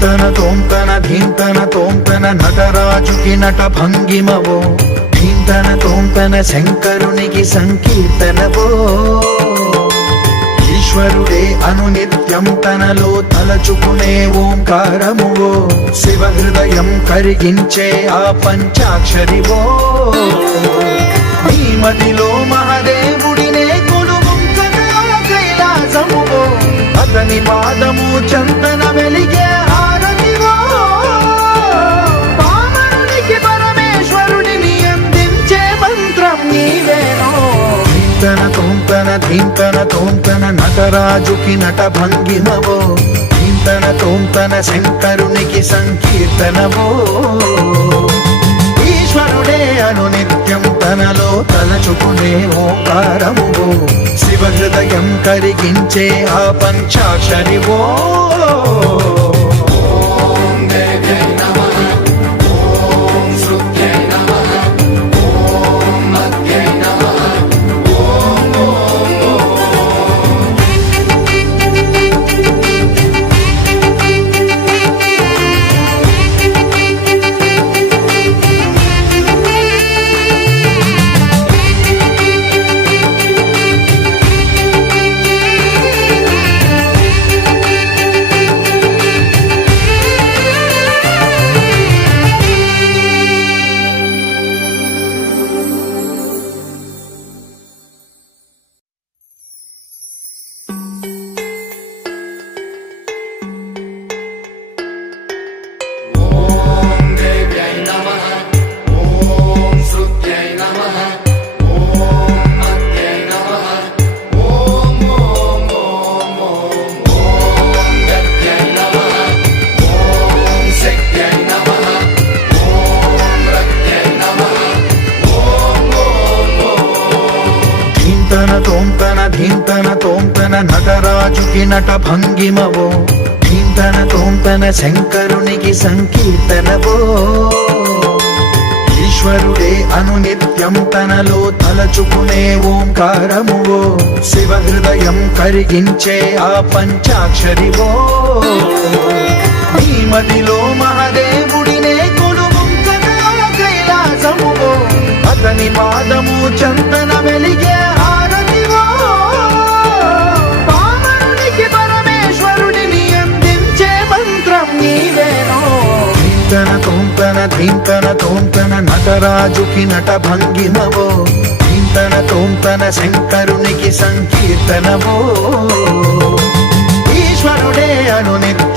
ధీంతన తోంతన ధీంతన తోంతన నటరాజుకి నట భంగిమవో, ధీంతన తోంతన శంకరునికి సంకీర్తనవో. ఈశ్వరుడే అనునిత్యం తనలో తలచుకునే ఓంకారమువో, శివ హృదయం కరిగించే ఆ పంచాక్షరివో. నీ మదిలో మహాదేవుడినే కొలువుంచగా కైలాసమువో, అతని పాదము చందన వెలిగే హారతివో. పామరునికి పరమేశ్వరుడిని అందించే మంత్రం నీవేనో. ధీంతన తోంతన ధీంతన తోంతన నటరాజుకి నట భంగిమవో, ధీంతన తోంతన శంకరునికి సంకీర్తనవో. ఈశ్వరుడే అనునిత్యం తనలో తలచుకునే ఓంకారమువో, శివ హృదయం కరిగించే ఆ పంచాక్షరివో. తోంతన ధీంతన తోంతన నటరాజుకి నట భంగిమవో, ధీంతన తోంతన శంకరునికి సంకీర్తనవో. ఈశ్వరుడే అనునిత్యం తనలో తలచుకునే ఓంకారమువో, శివ హృదయం కరిగించే ఆ పంచాక్షరివో. నీ మదిలో మహాదేవుడినే కొలువుంచగా కైలాసమువో, అతని పాదము చందన వెలిగే హారతివో. పామరునికి పరమేశ్వరుడిని అందించే మంత్రం నీవేనో. ధీంతన తోంతన ధీంతన తోంతన నటరాజుకి నట భంగిమవో, ధీంతన తోంతన శంకరునికి సంకీర్తనవో. ఈశ్వరుడే అనునిత్యం